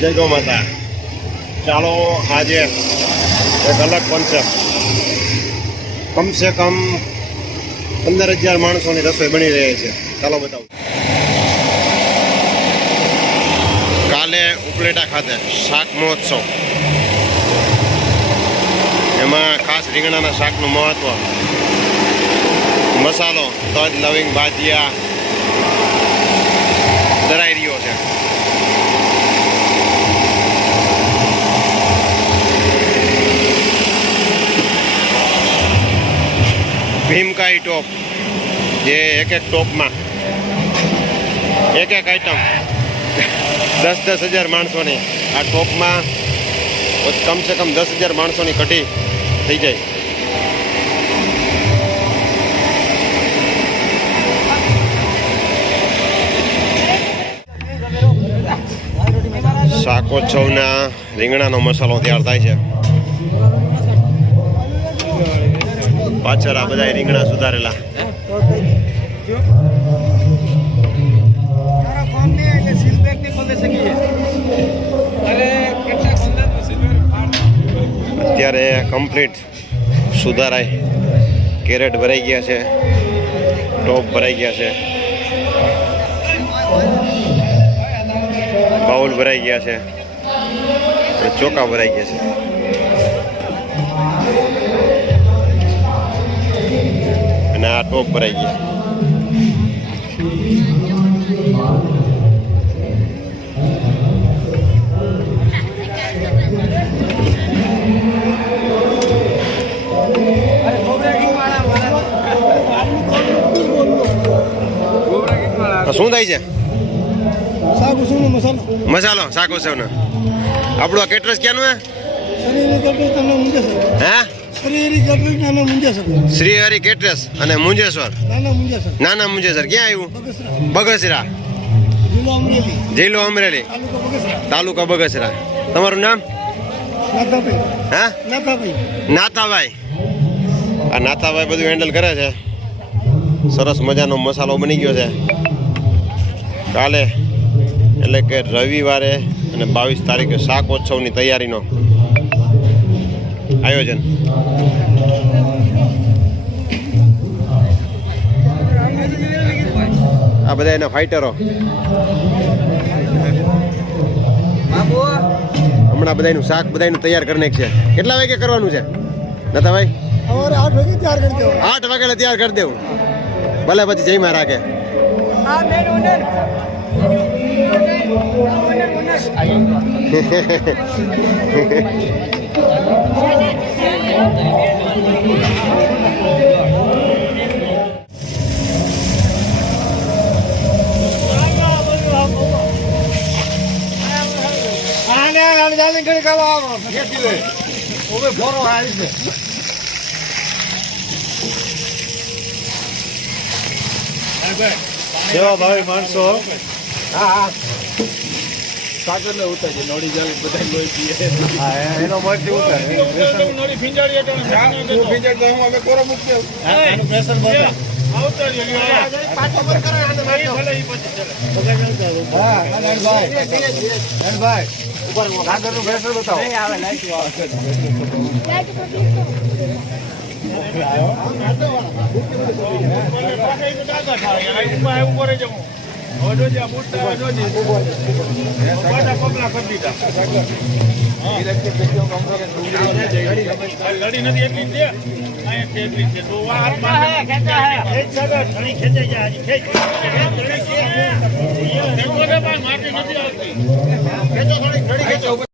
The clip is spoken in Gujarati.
જય ગૌ માતા. ચાલો આજે એક અલગ કોન્સેપ્ટ, કમસે કમ 15,000 માણસોની રસોઈ બની રહી છે. ચાલો બતાવું. કાલે ઉપલેટા ખાતે શાક મહોત્સવ, એમાં ખાસ રીંગણાના શાકનું મહત્વ, મસાલો, તજ, લવિંગ, ભાજીયા ધરાઈ રહ્યો છે. ભીમકાઈ ટોપ, જે એક ટોપમાં એક આઈટમ 10,000 માણસોની, આ ટોપમાં કમસે કમ 10,000 માણસોની કઢી થઈ જાય. શાકોત્સવના રીંગણાનો મસાલો તૈયાર થાય છે. પાછળ આ બધા રીંગણા સુધારેલા. અત્યારે કમ્પ્લીટ સુધારાય. કેરેટ ભરાઈ ગયા છે, ટોપ ભરાઈ ગયા છે, બાઉલ ભરાઈ ગયા છે, ચોખા ભરાઈ ગયા છે. અને આ ટોપ ભરાઈ ગયા. શું થાય છે? મસાલો શાકોત્સવનો. આપણું આ કેટરસ ક્યાંનું હે? શ્રી હરિ કેટરસ અને મુંજેશ્વર, નાના મુંજેશ્વર. ક્યાં આવ્યું? બગસરા, જિલ્લો અમરેલી, તાલુકા બગસરા. તમારું નામ? હા, નાથાભાઈ. આ નાથાભાઈ બધું હેન્ડલ કરે છે. સરસ મજાનો મસાલો બની ગયો છે. કાલે એટલે કે રવિવારે અને 22 તારીખે શાકોત્સવની તૈયારીનો આયોજન. આ બધા એના ફાઈટરો હમણાં બધાનું શાક બધાનું તૈયાર કરી નાખ છે. કેટલા વાગે કરવાનું છે નથાભાઈ? 8 વાગે તૈયાર કરી દેવું. 8 વાગે તૈયાર કરી દેવું. ભલે પછી જઈ માં રાખે. સેવા ભાવી માણસો. હા, સાગર ને ઉતારે નોડી જાય બધા લોહી પીએ. એનો મરજી ઉતારે. નોડી ફિંજાડી એટલે ફિંજાડ તો અમે કોરો મૂકી આનું પ્રેશર બતા આવતા પાછો પર કરો આને ભલે ઈ પછી ચલે. હા ભાઈ ઉપર સાગર નું પ્રેશર બતાવો. નહીં આવે લાઈટ આવે.